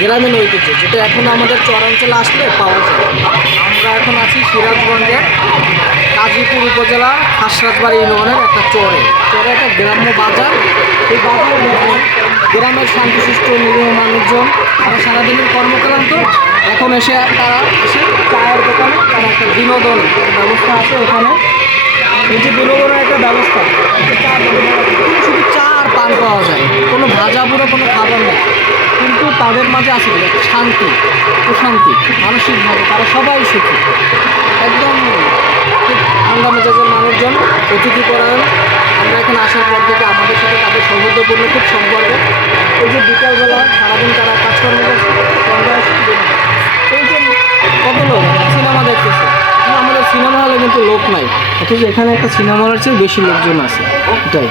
গ্রামীণ ঐতিহ্য, যেটা এখন আমাদের চরাঞ্চলে আসলে পাওয়া যায়। আমরা এখন আছি সিরাজগঞ্জের কাজীপুর উপজেলার খাসরাজবাড়ি ইউনিয়নের একটা চরে। চরে একটা গ্রাম্য বাজার। এই বাজারে দেখুন গ্রামের শান্তিশিষ্ট নিরীহ মানুষজন, তারা সারাদিনের কর্মক্রান্ত। এখন এসে তারা এসে চায়ের দোকানে তারা একটা বিনোদন ব্যবস্থা আছে ওখানে। এই যে বিনোদনের একটা ব্যবস্থা চা শুধু চা আর পান পাওয়া যায়। কোনো ভাজা পুরো কোনো খাবার নেই। তাদের মাঝে আছে শান্তি, প্রশান্তি, মানসিকভাবে তারা সবাই সুখী। একদম ঠান্ডা মেজাজের মানুষজন অতিথি পরায়ণ আমরা এখানে আসার পর থেকে আমাদের সাথে তাদের সৌহার্দ্যপূর্ণ খুব সম্পর্ক। এই যে বিকালবেলা সারাদিন তারা কাজকর্ম এই যে কত লোক সিনেমা দেখতেছে। আমাদের সিনেমা হলে কিন্তু লোক নাই। অথচ এখানে একটা সিনেমা হলের চেয়ে বেশি লোকজন আছে। এটাই।